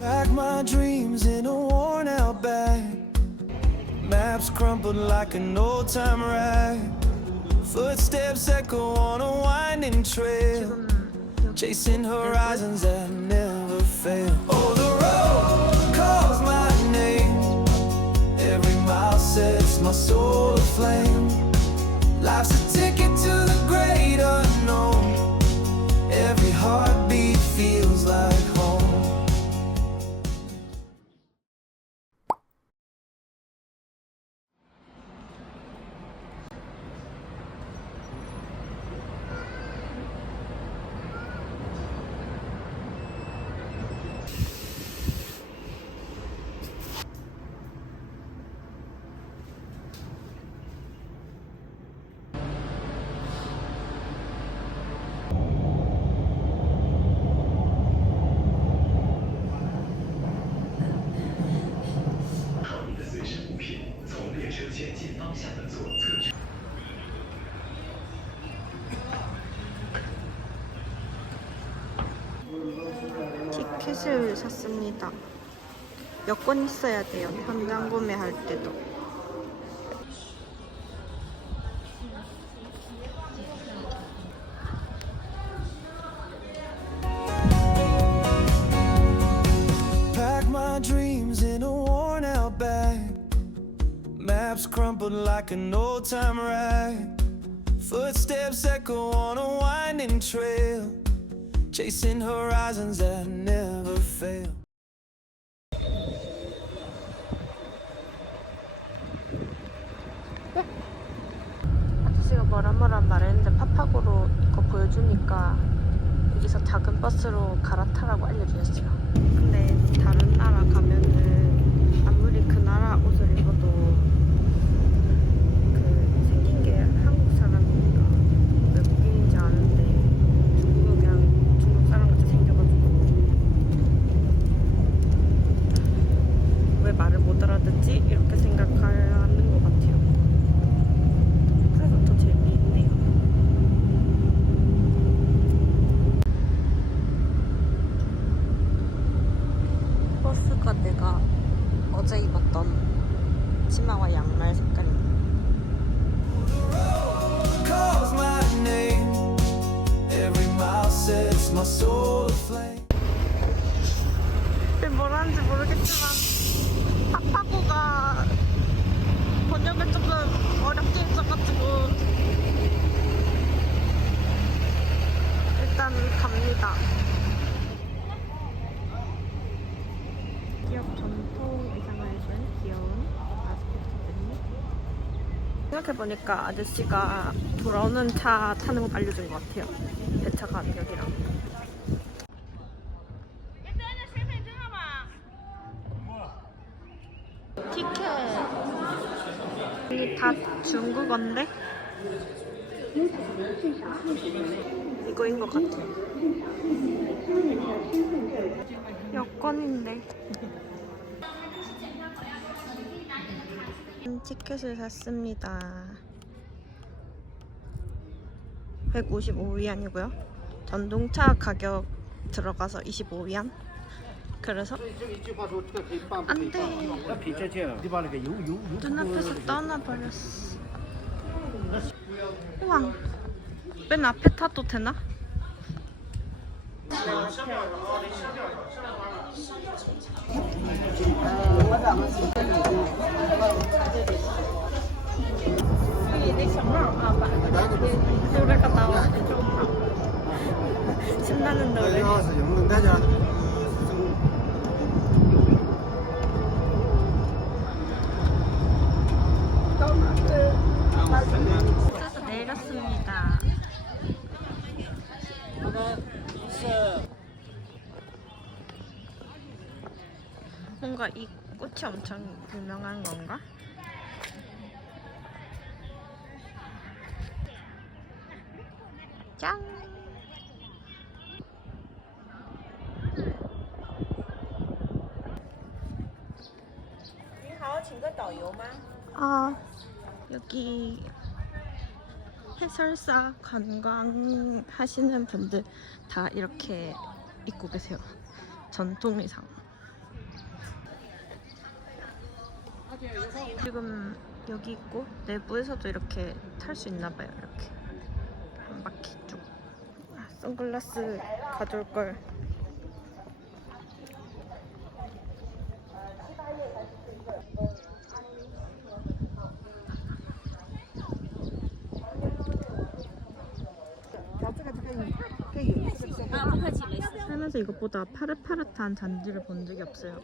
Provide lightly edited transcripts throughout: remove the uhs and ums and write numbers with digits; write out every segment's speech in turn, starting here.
Pack my dreams in a worn out bag. Maps crumpled like an old time rag. Footsteps echo on a winding trail. Chasing horizons that never fail. Oh, the road calls my name. Every mile sets my soul aflame. Life's a ticket to the great unknown. Every heartbeat feels like home. 티켓을 샀습니다. 여권 있어야 돼요. 현장 구매할 때도. Pack my dreams in a worn out bag. Maps crumpled like an old time rag. Footsteps echo on a winding trail. Chasing horizons that never fail. 아저씨가 뭐라 말했는데 팝팝으로 이거 보여주니까 여기서 작은 버스로 갈아타라고 알려주셨어요. 근데 다른 나라 가면은 아무리 그 나라 옷을 입어도 그 생긴 게 한국 사람이니까 외국인인지 아는데 중국은 그냥 중국 사람같이 생겨가지고 왜 말을 못 알아듣지? 이렇게 생각하는 것 같아요. 그래서 더 재미있네요. 버스가 내가 어제 입었던 치마와 양말 색깔입니다. Calls my name. Every mile sets my soul aflame. 뭐라는지 모르겠지만 파파고가 번역을 조금 어렵게 했어가지고 일단 갑니다. 기업 전통 의상을 입은 귀여운 마스코트들이. 생각해보니까 아저씨가 돌아오는 차 타는 거 알려준 것 같아요. 배차 가격이랑. 티켓 이 다 중국어인데 이거인 것 같아. 여권인데. 티켓을 샀습니다. 155위안이고요. 전동차 가격 들어가서 25위안. 그래서 안돼. 눈앞에서 떠나버렸어. 우와. 맨 앞에 타도 되나? 노래가 나와. 신나는 노래. 버스에서 내렸습니다. 뭔가 이 꽃이 엄청 유명한 건가? 짠! 아, 여기 해설사 관광하시는 분들 다 이렇게 입고 계세요. 전통 의상. 지금 여기 있고 내부에서도 이렇게 탈 수 있나 봐요. 이렇게 한 바퀴 쭉. 아, 선글라스 가져올 걸. 살면서 이것보다 파릇파릇한 잔디를 본 적이 없어요.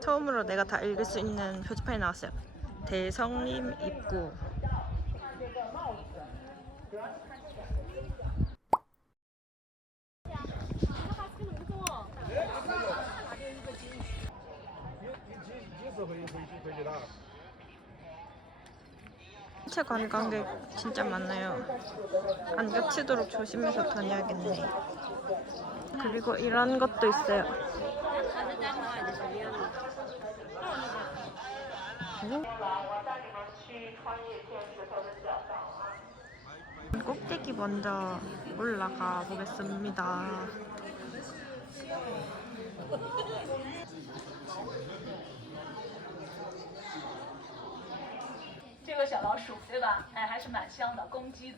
처음으로 내가 다 읽을 수 있는 표지판이 나왔어요. 대성림 입구. 신체 관광객 진짜 많아요. 안 겹치도록 조심해서 다녀야겠네. 그리고 이런 것도 있어요. 꼭대기 먼저 올라가 보겠습니다. 这个小老鼠对吧？哎，还是蛮香的，公鸡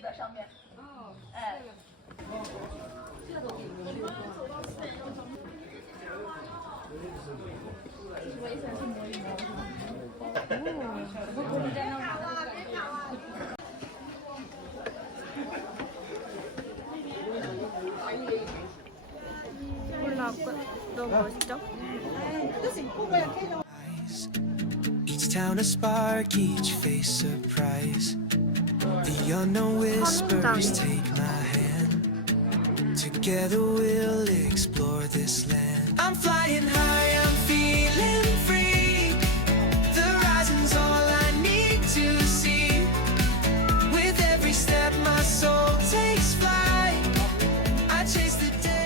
的上面，哎。 올라왔고 너무 멋있죠? Each town a spark, each face surprise. The unknown whispers take my hand. Together we'll explore this land. I'm flying high, I'm feeling free. The horizon's all I need to see. With every step my soul takes flight. I chase the day.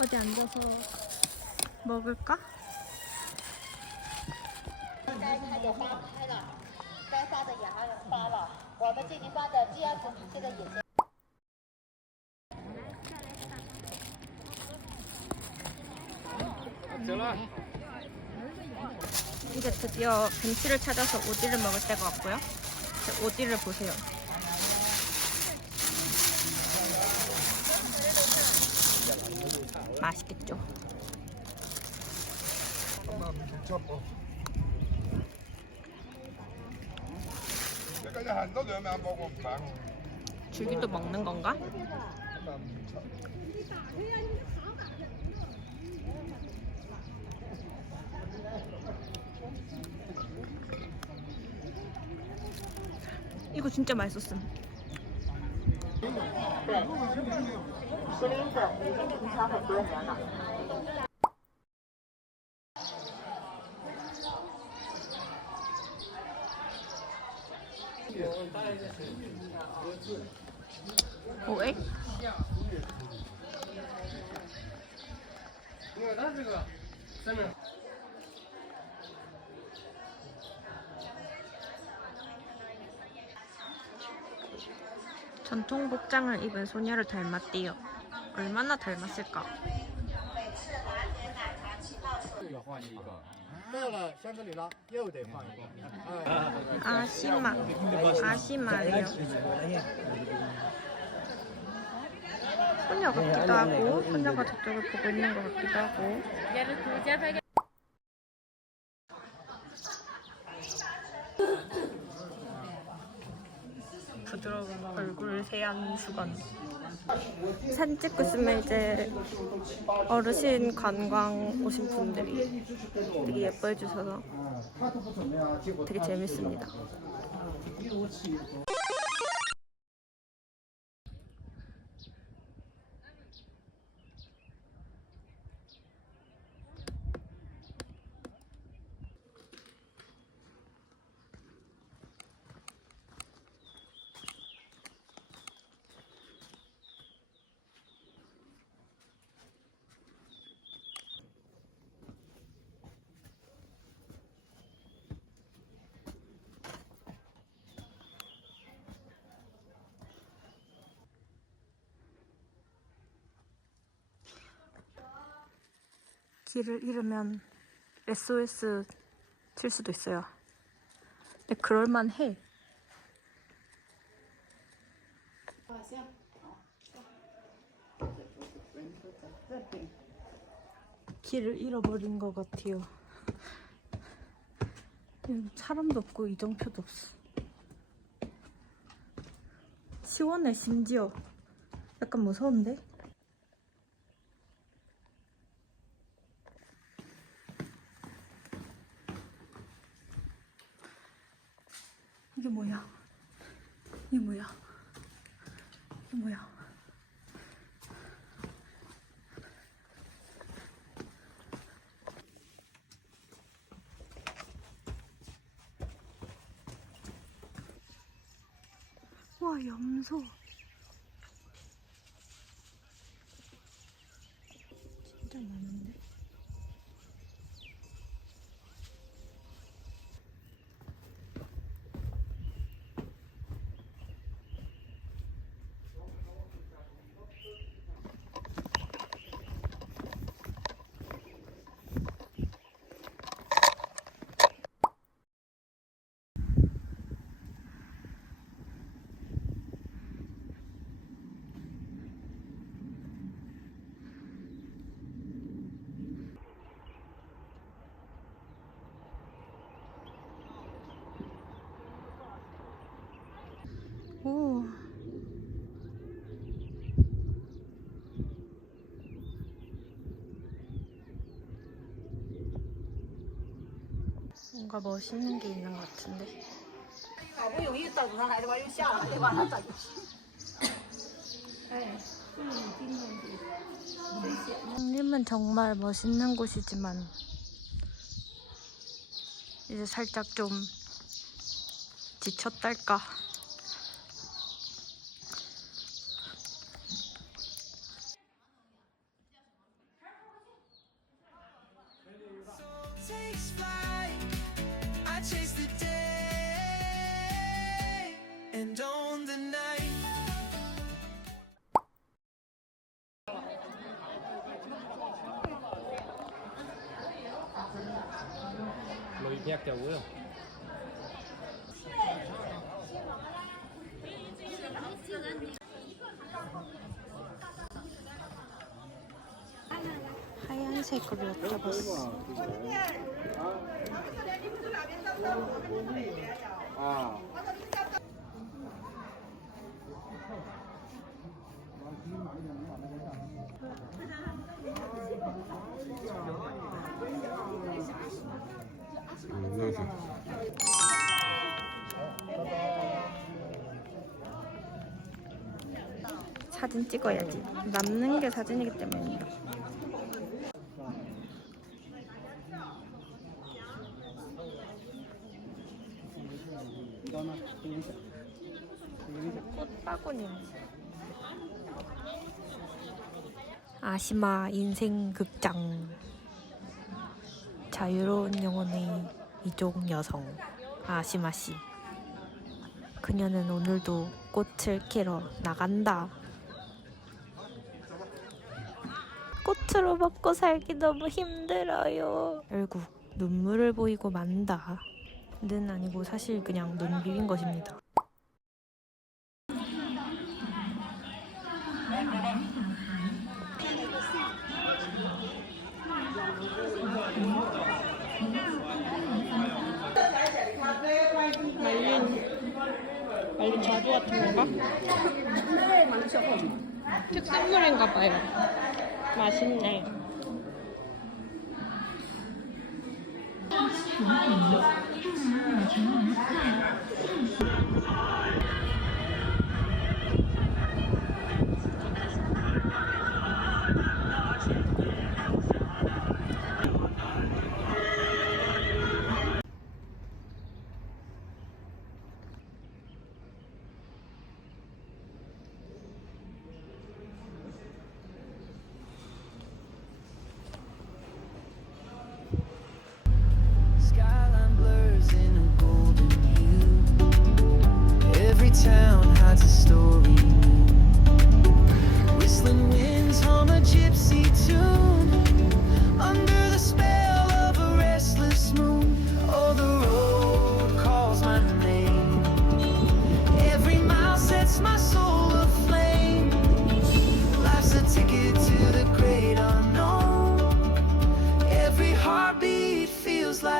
어디 앉아서 먹을까? 该开的发开了，该发的也发了。我们这地方的 GS 这个也是。 이제 드디어 벤치를 찾아서 오디를 먹을 때가 왔고요. 오디를 보세요. 맛있겠죠? 줄기도 먹는 건가? 이거 진짜 맛있었음. 对，石林粉已经品尝很多年了。 오에? 전통 복장을 입은 소녀를 닮았대요. 얼마나 닮았을까? 又要换一个。到了香格里拉又得换一个。 아시마. 아시마래요. 소녀 같기도 하고 소녀가 저쪽을 보고 있는 것 같기도 하고. 부드러운 얼굴 세안 수건. 사진 찍고 있으면 이제 어르신 관광 오신 분들이 되게 예뻐해 주셔서 되게 재밌습니다. 길을 잃으면 SOS 칠 수도 있어요. 근데 그럴만해. 길을 잃어버린 것 같아요. 사람도 없고 이정표도 없어. 시원해. 심지어 약간 무서운데? 이게 뭐야? 이게 뭐야? 이게 뭐야? 와, 염소. 진짜 많은데? 오. 뭔가 멋있는 게 있는 것 같은데. 님은 정말 멋있는 곳이지만 이제 살짝 좀 지쳤달까. Takes flight. I chase the day and own the night. 여기 계약자고요. 하얀색으로 였잡았어. 사진 찍어야지. 남는 게 사진이기 때문입니다. 꽃바구니. 아시마 인생 극장. 자유로운 영혼의 이종 여성 아시마 씨. 그녀는 오늘도 꽃을 캐러 나간다. 꽃으로 먹고 살기 너무 힘들어요. 결국 눈물을 보이고 만다. 는 아니고 사실 그냥 눈 비빈 것입니다. 말린 자두 같은 건가? 특산물인가 봐요. 맛있네. Skyline blurs in a golden hue.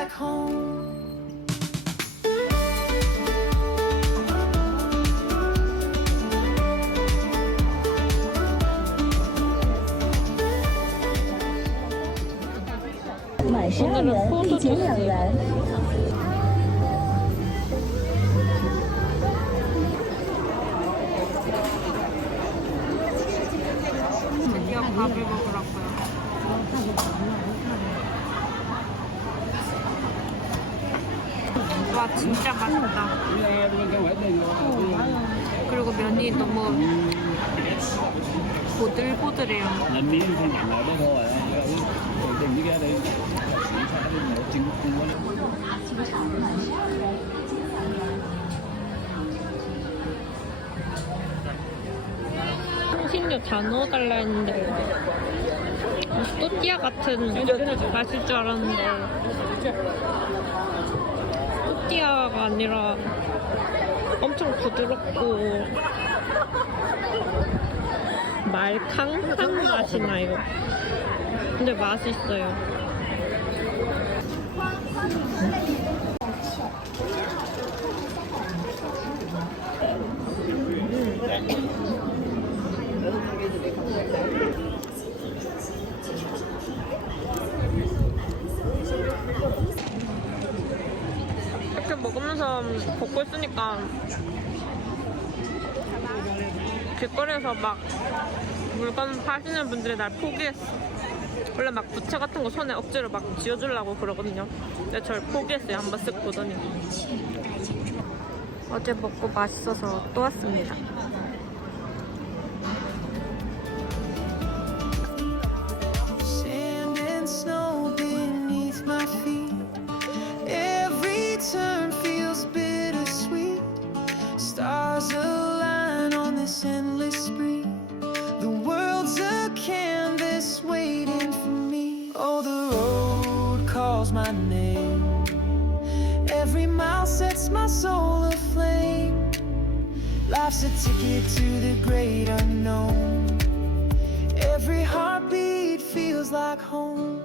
like home. 오늘은 포도 주스. 드디어 밥을 먹으라고요. 와 진짜 맛있다. 그리고 면이 너무 보들보들해요. Làm miếng phải nhận lại đó thôi. Đừng đi ra đây. Trứng không có. 향신료 다 넣어달라 했는데 또띠아 같은 맛일 줄 알았는데 또띠아가 아니라 엄청 부드럽고 말캉한 맛이 나요. 근데 맛있어요. 이렇게 먹으면서 걷고 있으니까 길거리에서 막 물건 파시는 분들이 날 포기했어. 원래 막 부채 같은 거 손에 억지로 막 쥐어주려고 그러거든요. 근데 저를 포기했어요. 한번 쓱 보더니. 어제 먹고 맛있어서 또 왔습니다. Sand and snow beneath my feet. Every turn feels bittersweet. Stars align on this endless spree. The world's a canvas waiting for me. Oh, the road calls my name. Every mile sets my soul aflame. Life's a ticket to the great unknown. Every heartbeat feels like home.